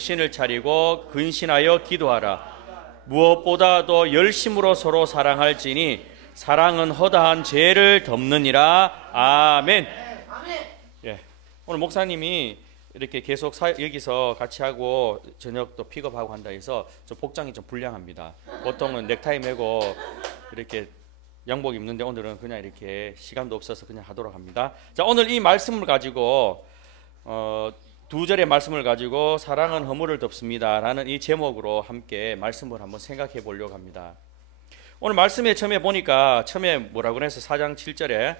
정신을 차리고 근신하여 기도하라. 무엇보다도 열심으로 서로 사랑할지니 사랑은 허다한 죄를 덮느니라. 아멘. 예, 오늘 목사님이 이렇게 계속 여기서 같이 하고 저녁도 픽업하고 한다 해서 좀 복장이 좀 불량합니다. 보통은 넥타이 매고 이렇게 양복 입는데 오늘은 그냥 이렇게 시간도 없어서 그냥 하도록 합니다. 자, 오늘 이 말씀을 가지고 두 절의 말씀을 가지고 사랑은 허물을 덮습니다 라는 이 제목으로 함께 말씀을 한번 생각해 보려고 합니다. 오늘 말씀에 처음에 보니까 처음에 뭐라고 그래서 4장 7절에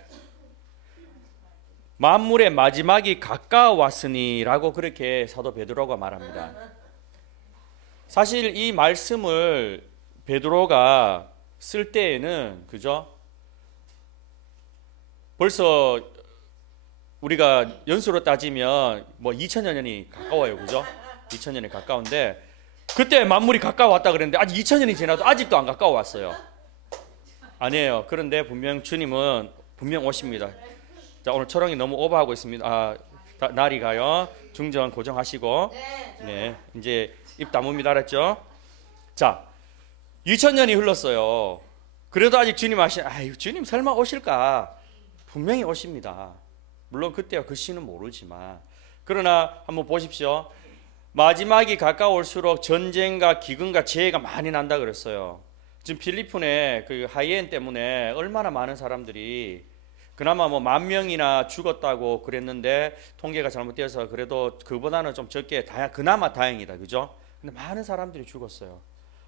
만물의 마지막이 가까웠으니 라고 그렇게 사도 베드로가 말합니다. 사실 이 말씀을 베드로가 쓸 때에는 그죠? 벌써 우리가 연수로 따지면 뭐 2000년이 가까워요. 그죠? 2000년이 가까운데 그때 만물이 가까웠다 그랬는데 아직 2000년이 지나도 아직도 안 가까워왔어요. 아니에요. 그런데 분명 주님은 분명 오십니다. 자, 오늘 초롱이 너무 오버하고 있습니다. 날이 가요. 중전 고정하시고. 네, 이제 입 다뭅니다. 알았죠? 자, 2000년이 흘렀어요. 그래도 아직 주님 주님 설마 오실까? 분명히 오십니다. 물론 그때와 그 시는 모르지만. 그러나 한번 보십시오. 마지막이 가까울수록 전쟁과 기근과 재해가 많이 난다 그랬어요. 지금 필리핀의 그 하이엔 때문에 얼마나 많은 사람들이 그나마 뭐 10,000명이나 죽었다고 그랬는데 통계가 잘못되어서 그래도 그보다는 좀 적게 그나마 다행이다. 그죠? 근데 많은 사람들이 죽었어요.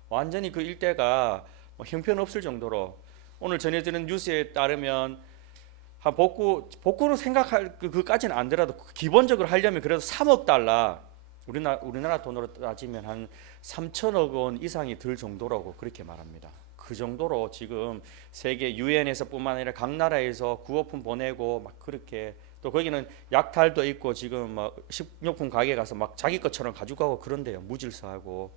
완전히 그 일대가 뭐 형편없을 정도로 오늘 전해드리는 뉴스에 따르면 한 복구는 생각할 그까지는 안 되라도 기본적으로 하려면 그래도 3억 달러 우리나라 돈으로 따지면 한 3천억 원 이상이 들 정도라고 그렇게 말합니다. 그 정도로 지금 세계 유엔에서 뿐만 아니라 각 나라에서 구호품 보내고 막 그렇게 또 거기는 약탈도 있고 지금 막 식료품 가게 가서 막 자기 것처럼 가지고 가고 그런데요. 무질서하고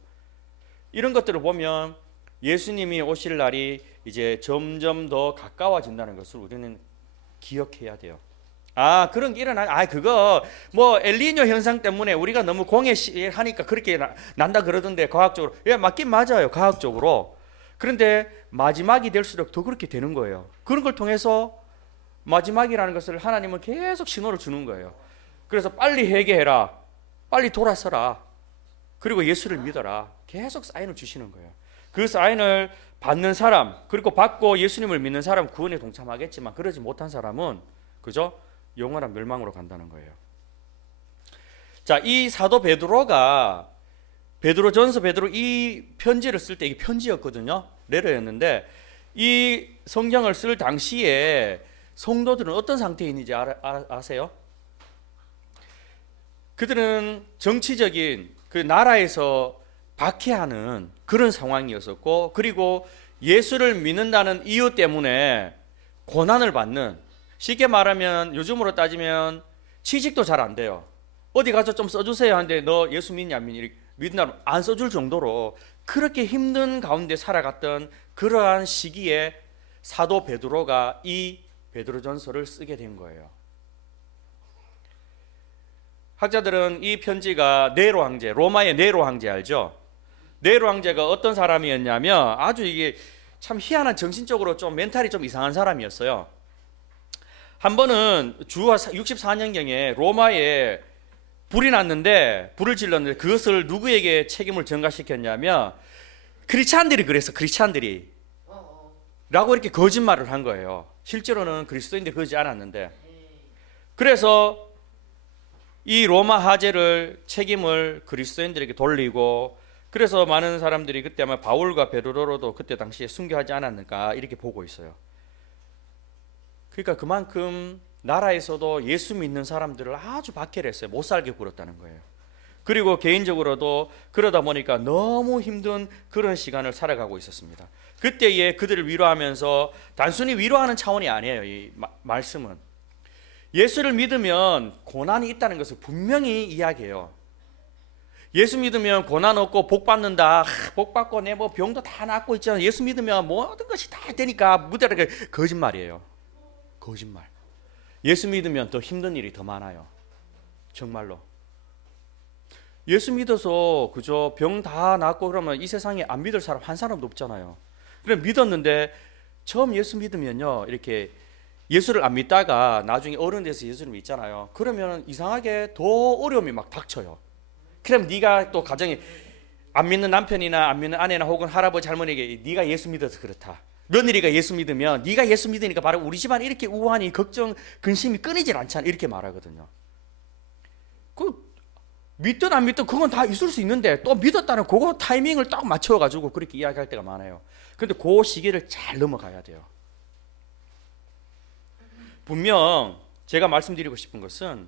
이런 것들을 보면 예수님이 오실 날이 이제 점점 더 가까워진다는 것을 우리는 기억해야 돼요. 그런 게 그거 뭐 엘니뇨 현상 때문에 우리가 너무 공해하니까 그렇게 난다 그러던데 과학적으로 맞긴 맞아요. 과학적으로. 그런데 마지막이 될수록 더 그렇게 되는 거예요. 그런 걸 통해서 마지막이라는 것을 하나님은 계속 신호를 주는 거예요. 그래서 빨리 회개해라. 빨리 돌아서라. 그리고 예수를 믿어라. 계속 사인을 주시는 거예요. 그 사인을 받는 사람 그리고 받고 예수님을 믿는 사람 구원에 동참하겠지만 그러지 못한 사람은 그죠? 영원한 멸망으로 간다는 거예요. 자, 이 사도 베드로가 베드로 이 편지를 쓸 때 이게 편지였거든요. 레터였는데 이 성경을 쓸 당시에 성도들은 어떤 상태에 있는지 아세요? 그들은 정치적인 그 나라에서 박해하는 그런 상황이었었고 그리고 예수를 믿는다는 이유 때문에 고난을 받는 쉽게 말하면 요즘으로 따지면 취직도 잘 안 돼요. 어디 가서 좀 써주세요 하는데 너 예수 믿냐 안 믿냐 믿는다면 안 써줄 정도로 그렇게 힘든 가운데 살아갔던 그러한 시기에 사도 베드로가 이 베드로전서를 쓰게 된 거예요. 학자들은 이 편지가 네로 황제, 로마의 네로 황제 알죠? 네로 황제가 어떤 사람이었냐면 아주 이게 참 희한한 정신적으로 좀 멘탈이 좀 이상한 사람이었어요. 한 번은 주와 64년경에 로마에 불이 났는데 불을 질렀는데 그것을 누구에게 책임을 전가시켰냐면 크리스찬들이 그랬어. 크리스찬들이 라고 이렇게 거짓말을 한 거예요. 실제로는 그리스도인들이 그러지 않았는데 그래서 이 로마 화제를 책임을 그리스도인들에게 돌리고 그래서 많은 사람들이 그때 아마 바울과 베드로로도 그때 당시에 순교하지 않았는가 이렇게 보고 있어요. 그러니까 그만큼 나라에서도 예수 믿는 사람들을 아주 박해를 했어요. 못 살게 굴었다는 거예요. 그리고 개인적으로도 그러다 보니까 너무 힘든 그런 시간을 살아가고 있었습니다. 그때에 그들을 위로하면서 단순히 위로하는 차원이 아니에요. 이 말씀은 예수를 믿으면 고난이 있다는 것을 분명히 이야기해요. 예수 믿으면 고난 없고 복 받는다. 복 받고 내 뭐 병도 다 낫고 있잖아. 예수 믿으면 모든 것이 다 되니까 무대하게 거짓말이에요. 거짓말. 예수 믿으면 더 힘든 일이 더 많아요. 정말로. 예수 믿어서 그저 병 다 낫고 그러면 이 세상에 안 믿을 사람 한 사람도 없잖아요. 그래 믿었는데 처음 예수 믿으면요 이렇게 예수를 안 믿다가 나중에 어른 돼서 예수를 믿잖아요. 그러면 이상하게 더 어려움이 막 닥쳐요. 그럼 네가 또 가정에 안 믿는 남편이나 안 믿는 아내나 혹은 할아버지 할머니에게 네가 예수 믿어서 그렇다. 며느리가 예수 믿으면 네가 예수 믿으니까 바로 우리 집안 이렇게 우환이 걱정 근심이 끊이질 않잖아 이렇게 말하거든요. 그 믿든 안 믿든 그건 다 있을 수 있는데 또 믿었다는 그거 타이밍을 딱 맞춰가지고 그렇게 이야기할 때가 많아요. 근데 그 시기를 잘 넘어가야 돼요. 분명 제가 말씀드리고 싶은 것은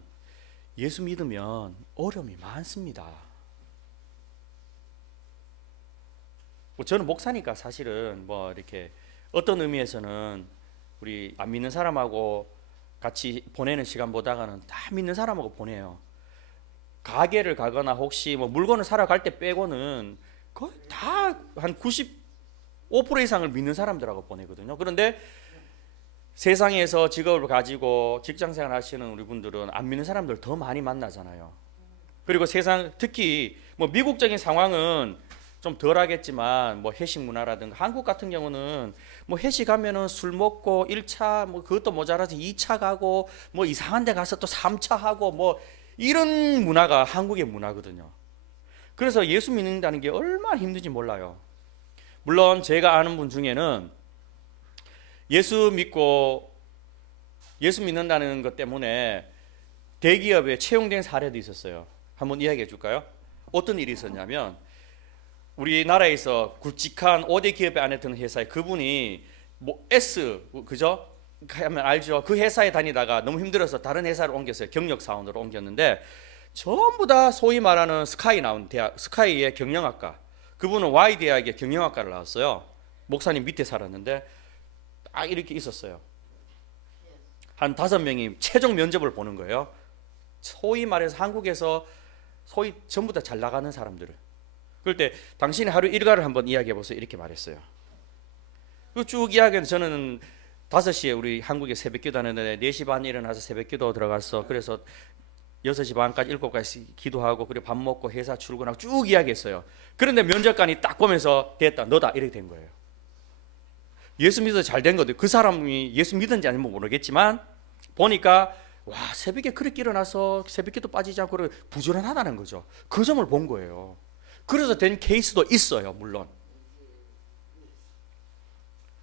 예수 믿으면 어려움이 많습니다. 저는 목사니까 사실은 뭐 이렇게 어떤 의미에서는 우리 안 믿는 사람하고 같이 보내는 시간보다는 다 믿는 사람하고 보내요. 가게를 가거나 혹시 뭐 물건을 사러 갈 때 빼고는 거의 다 한 95% 이상을 믿는 사람들하고 보내거든요. 그런데 세상에서 직업을 가지고 직장생활 하시는 우리 분들은 안 믿는 사람들 더 많이 만나잖아요. 그리고 세상 특히 뭐 미국적인 상황은 좀 덜하겠지만 뭐 회식 문화라든가 한국 같은 경우는 뭐 회식하면은 술 먹고 1차 뭐 그것도 모자라서 2차 가고 뭐 이상한 데 가서 또 3차 하고 뭐 이런 문화가 한국의 문화거든요. 그래서 예수 믿는다는 게 얼마나 힘든지 몰라요. 물론 제가 아는 분 중에는 예수 믿는다는 것 때문에 대기업에 채용된 사례도 있었어요. 한번 이야기해 줄까요? 어떤 일이 있었냐면 우리나라에서 굵직한 5대 기업에 안에 드는 회사에 그분이 뭐 S 그죠? 하면 알죠. 그 회사에 다니다가 너무 힘들어서 다른 회사를 옮겼어요. 경력 사원으로 옮겼는데 전부 다 소위 말하는 스카이 나온 대학, 스카이의 경영학과. 그분은 Y 대학의 경영학과를 나왔어요. 목사님 밑에 살았는데 딱 이렇게 있었어요. 한 5명이 최종 면접을 보는 거예요. 소위 말해서 한국에서 소위 전부 다 잘 나가는 사람들을. 그럴 때 당신의 하루 일과를 한번 이야기해 보세요. 이렇게 말했어요. 그 쭉 이야기는 저는 5시에 우리 한국에 새벽기도 하는데 4시 반에 일어나서 새벽기도 들어가서 그래서 6시 반까지 7시까지 기도하고 그리고 밥 먹고 회사 출근하고 쭉 이야기했어요. 그런데 면접관이 딱 보면서 됐다 너다 이렇게 된 거예요. 예수 믿어서 잘 된 거죠. 그 사람이 예수 믿은지 아니면 모르겠지만 보니까 와 새벽에 그렇게 일어나서 새벽기도 빠지지 않고 부지런하다는 거죠. 그 점을 본 거예요. 그래서 된 케이스도 있어요. 물론.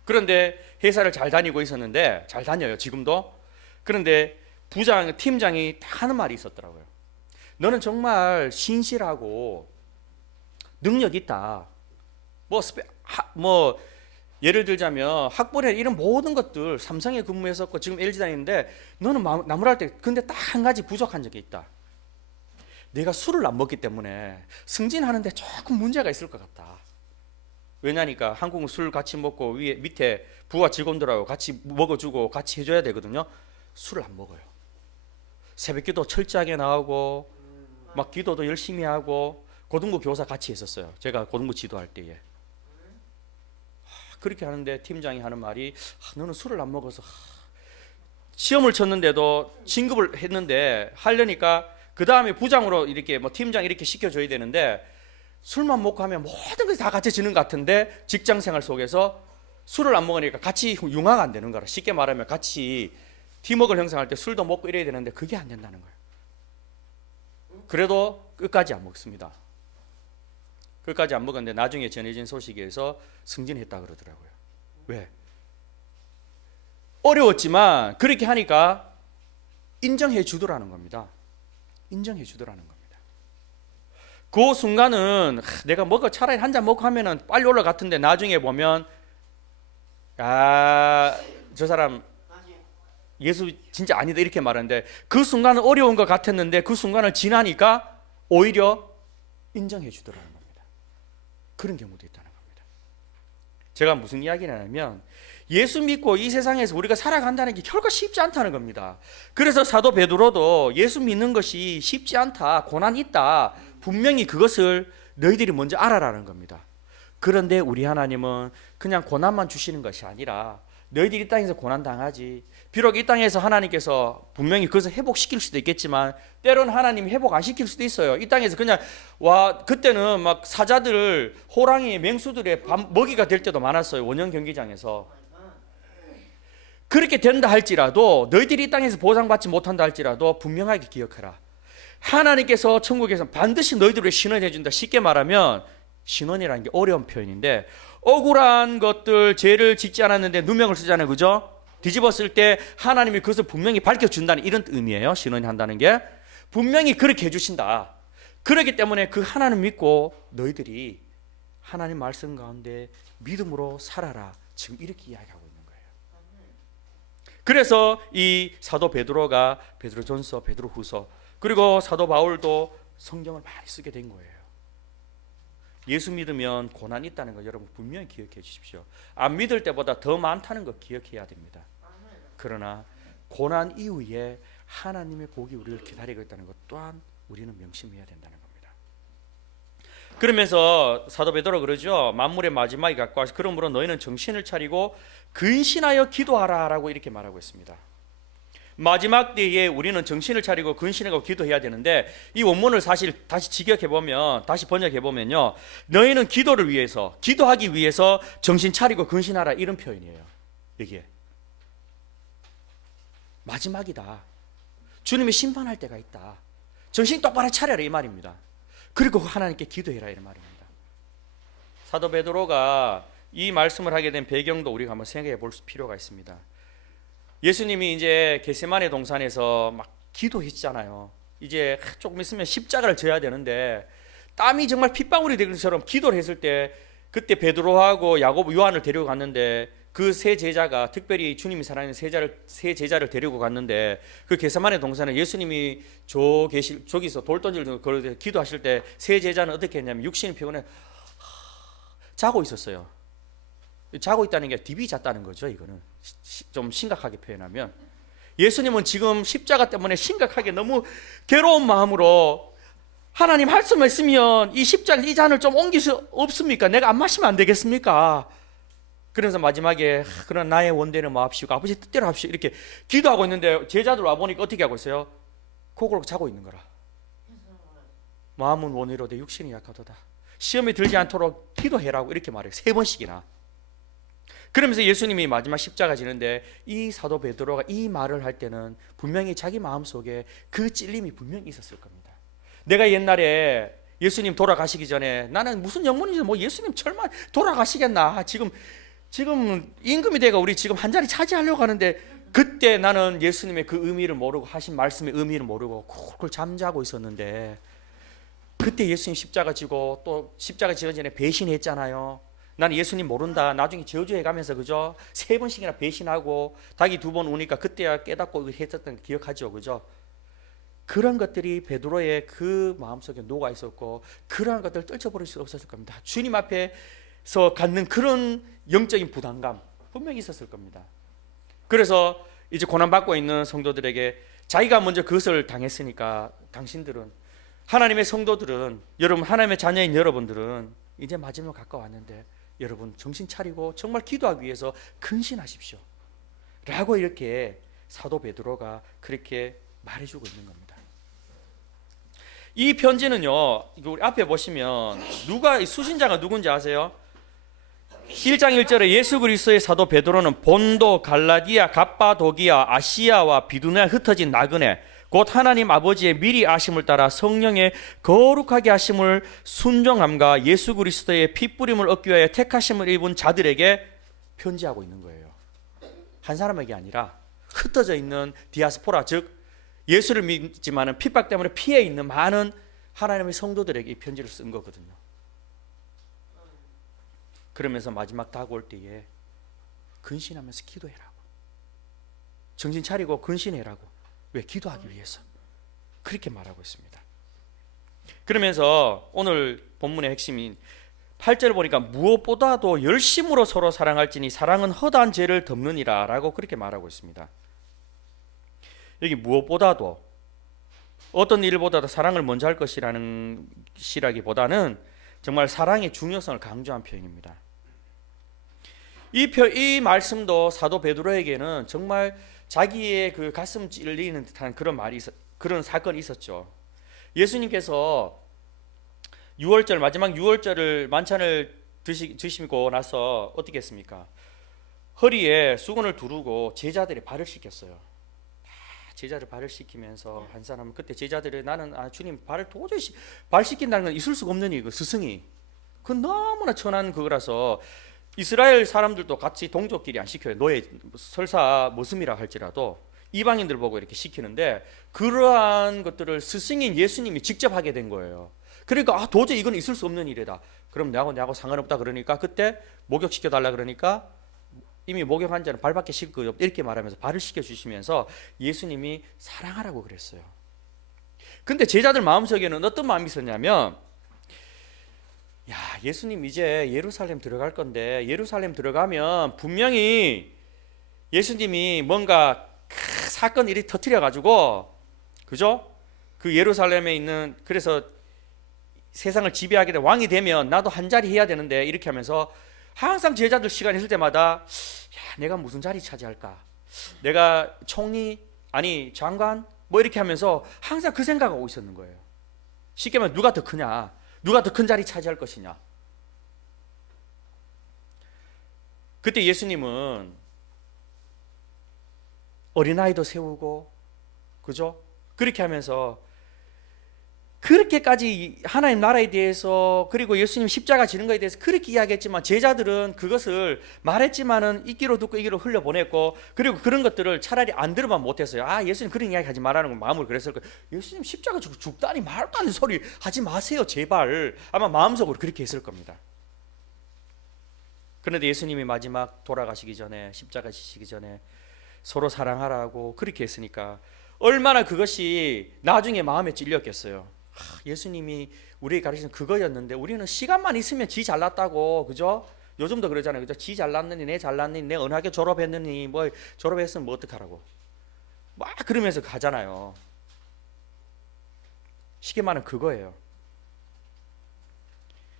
그런데 회사를 잘 다니고 있었는데 잘 다녀요 지금도. 그런데 팀장이 딱 하는 말이 있었더라고요. 너는 정말 신실하고 능력 있다. 뭐 예를 들자면 학벌에 이런 모든 것들 삼성에 근무했었고 지금 LG 다니는데 너는 나무랄 때 근데 딱 한 가지 부족한 적이 있다. 내가 술을 안 먹기 때문에 승진하는데 조금 문제가 있을 것 같다. 왜냐니까 한국은 술 같이 먹고 밑에 부하 직원들하고 같이 먹어주고 같이 해줘야 되거든요. 술을 안 먹어요. 새벽기도 철저하게 나오고 막 기도도 열심히 하고 고등부 교사 같이 했었어요. 제가 고등부 지도할 때에. 그렇게 하는데 팀장이 하는 말이 너는 술을 안 먹어서 시험을 쳤는데도 진급을 했는데 하려니까 그 다음에 부장으로 이렇게 뭐 팀장 이렇게 시켜줘야 되는데 술만 먹고 하면 모든 것이 다 같아지는 것 같은데 직장 생활 속에서 술을 안 먹으니까 같이 융화가 안 되는 거라. 쉽게 말하면 같이 팀워크를 형성할 때 술도 먹고 이래야 되는데 그게 안 된다는 거예요. 그래도 끝까지 안 먹습니다. 끝까지 안 먹었는데 나중에 전해진 소식에서 승진했다 그러더라고요. 왜? 어려웠지만 그렇게 하니까 인정해 주더라는 겁니다. 인정해 주더라는 겁니다. 그 순간은 내가 차라리 한 잔 먹고 하면은 빨리 올라갔던데 나중에 보면 저 사람 예수 진짜 아니다 이렇게 말하는데 그 순간은 어려운 것 같았는데 그 순간을 지나니까 오히려 인정해 주더라는 겁니다. 그런 경우도 있다는 겁니다. 제가 무슨 이야기를 하냐면 예수 믿고 이 세상에서 우리가 살아간다는 게 결코 쉽지 않다는 겁니다. 그래서 사도 베드로도 예수 믿는 것이 쉽지 않다, 고난이 있다, 분명히 그것을 너희들이 먼저 알아라는 겁니다. 그런데 우리 하나님은 그냥 고난만 주시는 것이 아니라 너희들이 이 땅에서 고난 당하지. 비록 이 땅에서 하나님께서 분명히 그것을 회복시킬 수도 있겠지만 때로는 하나님이 회복 안 시킬 수도 있어요. 이 땅에서 그냥 그때는 막 사자들, 호랑이, 맹수들의 먹이가 될 때도 많았어요. 원형 경기장에서. 그렇게 된다 할지라도 너희들이 이 땅에서 보상받지 못한다 할지라도 분명하게 기억하라. 하나님께서 천국에서 반드시 너희들을 신원해 준다. 쉽게 말하면 신원이라는 게 어려운 표현인데 억울한 것들, 죄를 짓지 않았는데 누명을 쓰잖아요. 그죠? 뒤집었을 때 하나님이 그것을 분명히 밝혀준다는 이런 의미예요. 신원이 한다는 게. 분명히 그렇게 해주신다. 그렇기 때문에 그 하나님 믿고 너희들이 하나님 말씀 가운데 믿음으로 살아라. 지금 이렇게 이야기하고 있는 거예요. 그래서 이 사도 베드로가 베드로전서, 베드로후서 그리고 사도 바울도 성경을 많이 쓰게 된 거예요. 예수 믿으면 고난이 있다는 거 여러분 분명히 기억해 주십시오. 안 믿을 때보다 더 많다는 거 기억해야 됩니다. 그러나 고난 이후에 하나님의 복이 우리를 기다리고 있다는 것 또한 우리는 명심해야 된다는 겁니다. 그러면서 사도 베드로 그러죠. 만물의 마지막이 가까워서 그러므로 너희는 정신을 차리고 근신하여 기도하라라고 이렇게 말하고 있습니다. 마지막 때에 우리는 정신을 차리고 근신하고 기도해야 되는데 이 원문을 사실 다시 직역해 보면 다시 번역해 보면요. 너희는 기도를 위해서 기도하기 위해서 정신 차리고 근신하라 이런 표현이에요. 이게 마지막이다. 주님이 심판할 때가 있다. 정신 똑바로 차려라 이 말입니다. 그리고 하나님께 기도해라 이런 말입니다. 사도 베드로가 이 말씀을 하게 된 배경도 우리가 한번 생각해 볼 필요가 있습니다. 예수님이 이제 겟세마네 동산에서 막 기도했잖아요. 이제 조금 있으면 십자가를 져야 되는데 땀이 정말 핏방울이 되는 것처럼 기도를 했을 때 그때 베드로하고 야고보, 요한을 데리고 갔는데 그 세 제자가 특별히 주님이 사랑하는 세 제자를 데리고 갔는데 그 겟세마네 동산에 예수님이 저기서 돌 던지고 기도하실 때 세 제자는 어떻게 했냐면 육신이 피곤해 자고 있었어요. 자고 있다는 게 디비 잤다는 거죠. 이거는 좀 심각하게 표현하면 예수님은 지금 십자가 때문에 심각하게 너무 괴로운 마음으로 하나님 할 수만 있으면 이 십자가 이 잔을 좀 옮길 수 없습니까? 내가 안 마시면 안 되겠습니까? 그래서 마지막에 그런 나의 원대는 마옵시고 아버지 뜻대로 합시오 이렇게 기도하고 있는데 제자들 와보니까 어떻게 하고 있어요? 코골고 자고 있는 거라. 마음은 원이로되 육신이 약하도다. 시험에 들지 않도록 기도해라고 이렇게 말해요. 3번씩이나. 그러면서 예수님이 마지막 십자가 지는데 이 사도 베드로가 이 말을 할 때는 분명히 자기 마음속에 그 찔림이 분명히 있었을 겁니다. 내가 옛날에 예수님 돌아가시기 전에 나는 무슨 영문이지 뭐 예수님 설마 돌아가시겠나 지금 임금이 돼가 우리 지금 한 자리 차지하려고 하는데 그때 나는 예수님의 그 의미를 모르고 하신 말씀의 의미를 모르고 쿨쿨 잠자고 있었는데 그때 예수님 십자가 지고 또 십자가 지기 전에 배신했잖아요. 나는 예수님 모른다. 나중에 저주해 가면서 그죠? 3번씩이나 배신하고 닭이 2번 우니까 그때야 깨닫고 했었던 거 기억하죠. 그죠? 그런 것들이 베드로의 그 마음속에 녹아 있었고 그러한 것들을 떨쳐버릴 수 없었을 겁니다. 주님 앞에서 갖는 그런 영적인 부담감 분명히 있었을 겁니다. 그래서 이제 고난받고 있는 성도들에게 자기가 먼저 그것을 당했으니까 당신들은 하나님의 성도들은 여러분 하나님의 자녀인 여러분들은 이제 마지막 가까웠는데 여러분 정신 차리고 정말 기도하기 위해서 근신하십시오 라고 이렇게 사도 베드로가 그렇게 말해주고 있는 겁니다. 이 편지는요 우리 앞에 보시면 수신자가 누군지 아세요? 1장 1절에 예수 그리스도의 사도 베드로는 본도, 갈라디아, 갑바도기아, 아시아와 비두니아에 흩어진 나그네 곧 하나님 아버지의 미리 아심을 따라 성령의 거룩하게 하심을 순종함과 예수 그리스도의 피뿌림을 얻기 위하여 택하심을 입은 자들에게 편지하고 있는 거예요. 한 사람에게 아니라 흩어져 있는 디아스포라 즉 예수를 믿지만 핍박 때문에 피해 있는 많은 하나님의 성도들에게 이 편지를 쓴 거거든요. 그러면서 마지막 다가올 때에 근신하면서 기도해라고 정신 차리고 근신해라고 왜? 기도하기 위해서 그렇게 말하고 있습니다. 그러면서 오늘 본문의 핵심인 8절을 보니까 무엇보다도 열심으로 서로 사랑할지니 사랑은 허다한 죄를 덮느니라 라고 그렇게 말하고 있습니다. 여기 무엇보다도 어떤 일보다도 사랑을 먼저 할 것이라는 시라기보다는 정말 사랑의 중요성을 강조한 표현입니다. 이 말씀도 사도 베드로에게는 정말 자기의 그 가슴 찔리는 듯한 그런 그런 사건이 있었죠. 예수님께서 마지막 유월절을 만찬을 드시고 나서 어떻게 했습니까? 허리에 수건을 두르고 제자들의 발을 씻겼어요. 제자들 발을 씻기면서 한 사람은, 그때 제자들이 나는 주님 발을 도저히 발 씻긴다는 건 있을 수가 없는 일이고, 스승이 그 너무나 천한 그거라서 이스라엘 사람들도 같이 동족끼리 안 시켜요. 너의 설사 모습이라 할지라도 이방인들 보고 이렇게 시키는데, 그러한 것들을 스승인 예수님이 직접 하게 된 거예요. 그러니까 도저히 이건 있을 수 없는 일이다. 그럼 내하고 상관없다. 그러니까 그때 목욕시켜 달라 그러니까 이미 목욕한 자는 발밖에 씻을 거 없다 이렇게 말하면서 발을 씻겨주시면서 예수님이 사랑하라고 그랬어요. 근데 제자들 마음속에는 어떤 마음이 있었냐면, 야, 예수님 이제 예루살렘 들어갈 건데 예루살렘 들어가면 분명히 예수님이 뭔가 사건 일이 터뜨려 가지고, 그죠? 그 예루살렘에 있는, 그래서 세상을 지배하게 된 왕이 되면 나도 한 자리 해야 되는데, 이렇게 하면서 항상 제자들 시간이 있을 때마다, 야, 내가 무슨 자리 차지할까? 내가 총리, 아니 장관, 뭐 이렇게 하면서 항상 그 생각하고 있었는 거예요. 쉽게 말하면 누가 더 크냐, 누가 더 큰 자리 차지할 것이냐. 그때 예수님은 어린아이도 세우고, 그죠? 그렇게 하면서 그렇게까지 하나님 나라에 대해서, 그리고 예수님 십자가 지는 것에 대해서 그렇게 이야기했지만, 제자들은 그것을 말했지만은 이끼로 듣고 이끼로 흘려보냈고, 그리고 그런 것들을 차라리 안 들으면 못했어요. 예수님 그런 이야기 하지 말라는 마음으로 그랬을 거예요. 예수님 십자가 지고 죽다니 말도 안 되는 소리 하지 마세요 제발, 아마 마음속으로 그렇게 했을 겁니다. 그런데 예수님이 마지막 돌아가시기 전에, 십자가 지시기 전에 서로 사랑하라고 그렇게 했으니까 얼마나 그것이 나중에 마음에 찔렸겠어요. 예수님이 우리에게 가르치는 그거였는데 우리는 시간만 있으면 지 잘났다고, 그죠? 요즘도 그러잖아요, 그죠? 지 잘났느니, 내 잘났느니, 내 어느 학교 졸업했느니, 뭐 졸업했으면 뭐 어떡하라고 막 그러면서 가잖아요. 쉽게 말하면 그거예요.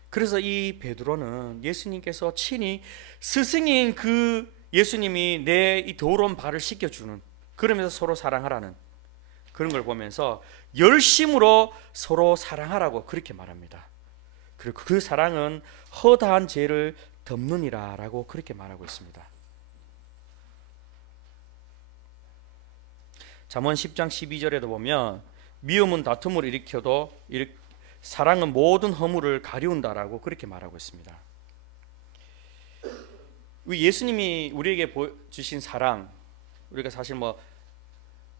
그래서 이 베드로는 예수님께서 친히 스승인 그 예수님이 내 이 더러운 발을 씻겨주는, 그러면서 서로 사랑하라는 그런 걸 보면서 열심으로 서로 사랑하라고 그렇게 말합니다. 그리고 그 사랑은 허다한 죄를 덮느니라 라고 그렇게 말하고 있습니다. 잠언 10장 12절에도 보면 미움은 다툼을 일으켜도 사랑은 모든 허물을 가리운다라고 그렇게 말하고 있습니다. 예수님이 우리에게 주신 사랑, 우리가 사실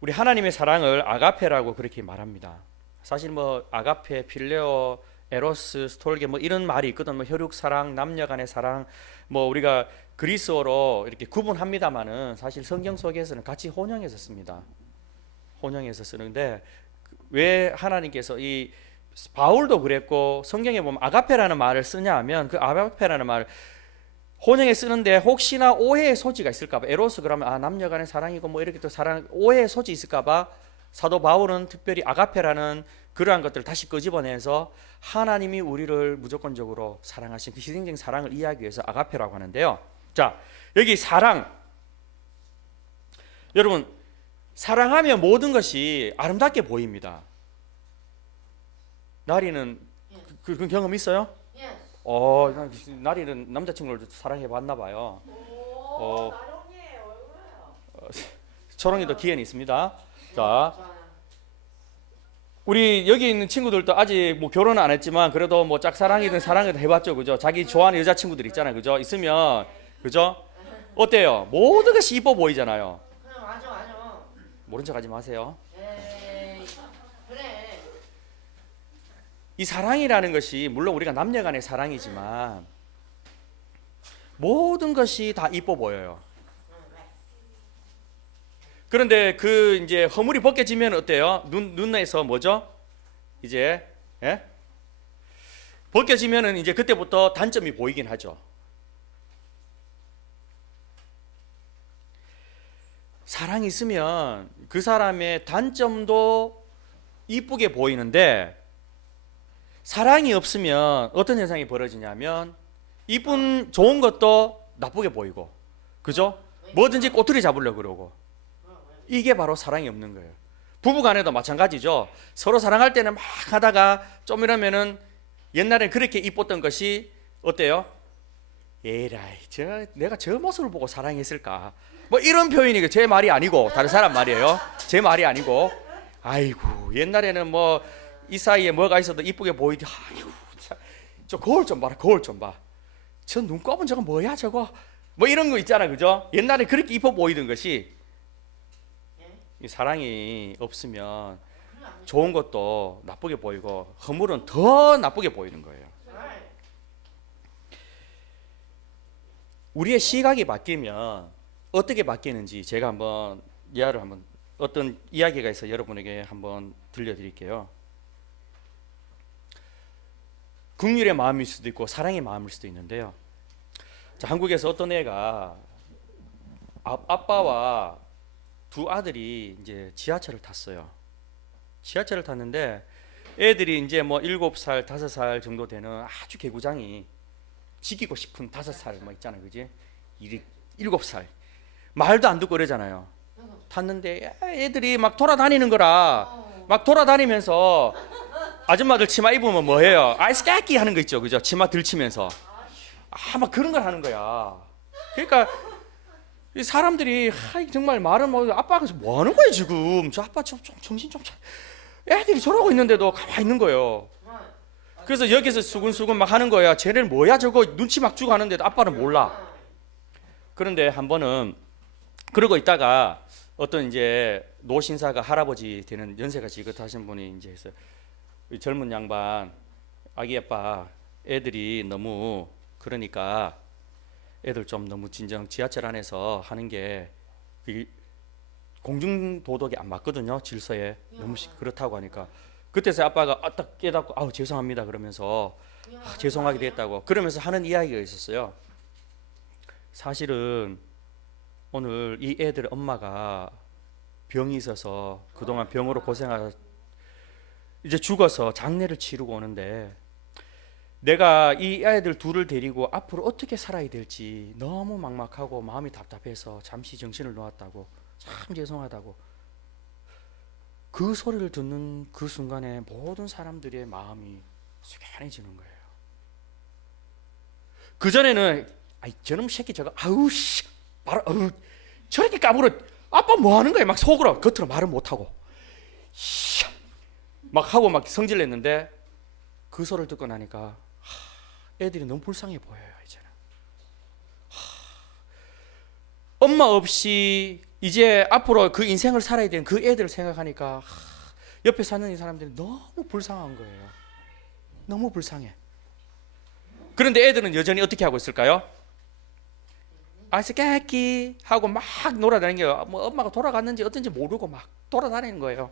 우리 하나님의 사랑을 아가페라고 그렇게 말합니다. 사실 아가페, 필레오, 에로스, 스톨게 이런 말이 있거든. 혈육 사랑, 남녀 간의 사랑, 우리가 그리스어로 이렇게 구분합니다만은 사실 성경 속에서는 같이 혼용해서 씁니다. 혼용해서 쓰는데, 왜 하나님께서 이 바울도 그랬고 성경에 보면 아가페라는 말을 쓰냐 하면, 그 아가페라는 말을 혼용에 쓰는데 혹시나 오해의 소지가 있을까봐, 에로스 그러면 남녀 간의 사랑이고 이렇게 또 사랑, 오해의 소지 있을까봐 사도 바울은 특별히 아가페라는 그러한 것들을 다시 끄집어내서 하나님이 우리를 무조건적으로 사랑하신 그 희생적인 사랑을 이해하기 위해서 아가페라고 하는데요. 자, 여기 사랑, 여러분 사랑하면 모든 것이 아름답게 보입니다. 나리는 그 경험 있어요? 나리는 남자친구를 사랑해 봤나 봐요. 초롱이도 기회는 있습니다. 자, 우리 여기 있는 친구들도 아직 결혼은 안 했지만 그래도 짝사랑이든 사랑이든 해봤죠, 그죠? 자기 좋아하는 여자친구들 있잖아요, 그죠? 있으면, 그죠? 어때요? 모든 것이 이뻐 보이잖아요. 맞아. 모른 척하지 마세요. 그래. 이 사랑이라는 것이 물론 우리가 남녀간의 사랑이지만 모든 것이 다 이뻐 보여요. 그런데 이제 허물이 벗겨지면 어때요? 눈에서 뭐죠? 이제 벗겨지면은 이제 그때부터 단점이 보이긴 하죠. 사랑이 있으면 그 사람의 단점도 이쁘게 보이는데, 사랑이 없으면 어떤 현상이 벌어지냐면 이쁜 좋은 것도 나쁘게 보이고, 그죠? 뭐든지 꼬투리 잡으려고 그러고. 이게 바로 사랑이 없는 거예요. 부부간에도 마찬가지죠. 서로 사랑할 때는 막 하다가 좀 이러면은 옛날에 그렇게 이뻤던 것이 어때요? 에라이, 내가 저 모습을 보고 사랑했을까? 뭐 이런 표현이 제 말이 아니고 다른 사람 말이에요. 제 말이 아니고, 아이고 옛날에는 뭐 이 사이에 뭐가 있어도 이쁘게 보이지. 아이고 참, 저 거울 좀 봐라, 거울 좀 봐. 저 눈곱은 저거 뭐야 저거? 뭐 이런 거 있잖아, 그죠? 옛날에 그렇게 이뻐 보이던 것이 이 사랑이 없으면 좋은 것도 나쁘게 보이고 허물은 더 나쁘게 보이는 거예요. 우리의 시각이 바뀌면 어떻게 바뀌는지 제가 한번 예화를 한번 어떤 이야기가 있어 여러분에게 한번 들려드릴게요. 긍휼의 마음일 수도 있고 사랑의 마음일 수도 있는데요. 자, 한국에서 어떤 애가 아빠와 두 아들이 이제 지하철을 탔어요. 지하철을 탔는데 애들이 이제 뭐 7살, 5살 정도 되는 아주 개구장이 지키고 싶은 5살 뭐 있잖아요, 그지? 7살 말도 안 듣고 그러잖아요. 탔는데 애들이 막 돌아다니는 거라 막 돌아다니면서 아줌마들 치마 입으면 뭐해요? 아이스 깨끼 하는 거 있죠, 그죠? 치마 들치면서 막 그런 걸 하는 거야. 그러니까 이 사람들이 정말 말은 뭐 아빠가 뭐 하는 거야 지금? 저 아빠 좀 정신 좀 차려. 애들이 저러고 있는데도 가만히 있는 거예요. 그래서 여기서 수근수근 막 하는 거야. 쟤네는 뭐야 저거 눈치 막 주고 하는데도 아빠는 몰라. 그런데 한 번은 그러고 있다가 어떤 이제 노신사가 할아버지 되는 연세가 지긋하신 분이 이제 해서 젊은 양반 아기 아빠 애들이 너무 그러니까 애들 좀 너무 진정 지하철 안에서 하는 게 공중도덕이 안 맞거든요. 질서에 너무 그렇다고 하니까 그때서 아빠가 딱 깨닫고 아우 죄송합니다 그러면서 죄송하게 됐다고 그러면서 하는 이야기가 있었어요. 사실은 오늘 이 애들 엄마가 병이 있어서 그동안 병으로 고생하다 이제 죽어서 장례를 치르고 오는데 내가 이 아이들 둘을 데리고 앞으로 어떻게 살아야 될지 너무 막막하고 마음이 답답해서 잠시 정신을 놓았다고 참 죄송하다고 그 소리를 듣는 그 순간에 모든 사람들의 마음이 숙연해지는 거예요. 그전에는 아이 저놈 새끼 저거 아우 씨 바로 아우 저렇게 까불어 아빠 뭐 하는 거야 막 속으로 겉으로 말은 못하고 막 하고 막 성질냈는데 그 소리를 듣고 나니까 애들이 너무 불쌍해 보여요. 이제는 엄마 없이 이제 앞으로 그 인생을 살아야 되는 그 애들을 생각하니까 옆에 사는 이 사람들이 너무 불쌍한 거예요. 너무 불쌍해. 그런데 애들은 여전히 어떻게 하고 있을까요? 아이스 깨끼 하고 막 놀아다니는 뭐 엄마가 돌아갔는지 어떤지 모르고 막 돌아다니는 거예요.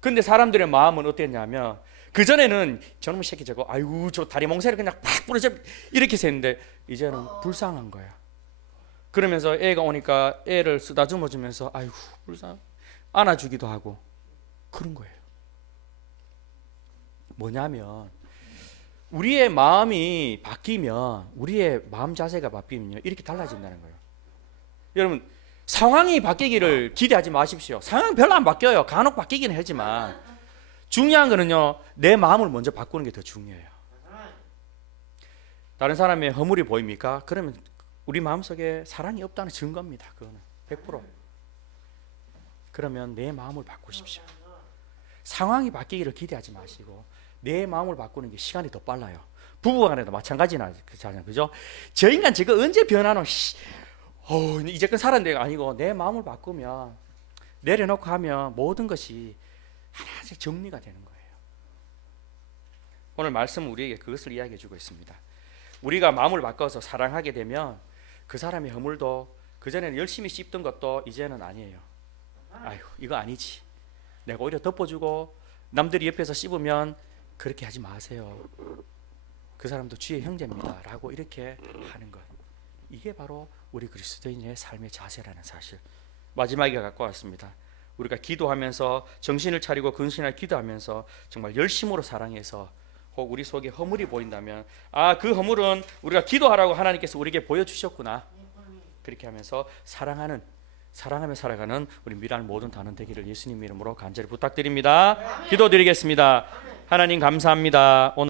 근데 사람들의 마음은 어땠냐면 그전에는 저놈의 새끼 저거 아이고 저 다리 몽새를 그냥 팍 부러져 이렇게 했는데 이제는 불쌍한 거야. 그러면서 애가 오니까 애를 쓰다듬어 주면서 아이고 불쌍 안아주기도 하고 그런 거예요. 뭐냐면 우리의 마음이 바뀌면 우리의 마음 자세가 바뀌면요 이렇게 달라진다는 거예요. 여러분 상황이 바뀌기를 기대하지 마십시오. 상황이 별로 안 바뀌어요. 간혹 바뀌기는 하지만 중요한 거는요 내 마음을 먼저 바꾸는 게 더 중요해요. 다른 사람의 허물이 보입니까? 그러면 우리 마음속에 사랑이 없다는 증거입니다. 그거는 100%. 그러면 내 마음을 바꾸십시오. 상황이 바뀌기를 기대하지 마시고 내 마음을 바꾸는 게 시간이 더 빨라요. 부부간에도 마찬가지잖아요. 그죠? 저 인간 저거 언제 변하노? 이제껏 살았는 데가 아니고 내 마음을 바꾸면 내려놓고 하면 모든 것이 하나씩 정리가 되는 거예요. 오늘 말씀은 우리에게 그것을 이야기해 주고 있습니다. 우리가 마음을 바꿔서 사랑하게 되면 그 사람의 허물도 그전에는 열심히 씹던 것도 이제는 아니에요. 아휴 이거 아니지. 내가 오히려 덮어주고 남들이 옆에서 씹으면 그렇게 하지 마세요. 그 사람도 주의 형제입니다 라고 이렇게 하는 것. 이게 바로 우리 그리스도인의 삶의 자세라는 사실. 마지막에 갖고 왔습니다. 우리가 기도하면서 정신을 차리고 근신하게 기도하면서 정말 열심으로 사랑해서 혹 우리 속에 허물이 보인다면 그 허물은 우리가 기도하라고 하나님께서 우리에게 보여주셨구나. 그렇게 하면서 사랑하며 살아가는 우리 미라는 모든 단원 되기를 예수님 이름으로 간절히 부탁드립니다. 기도드리겠습니다. 하나님 감사합니다. 오늘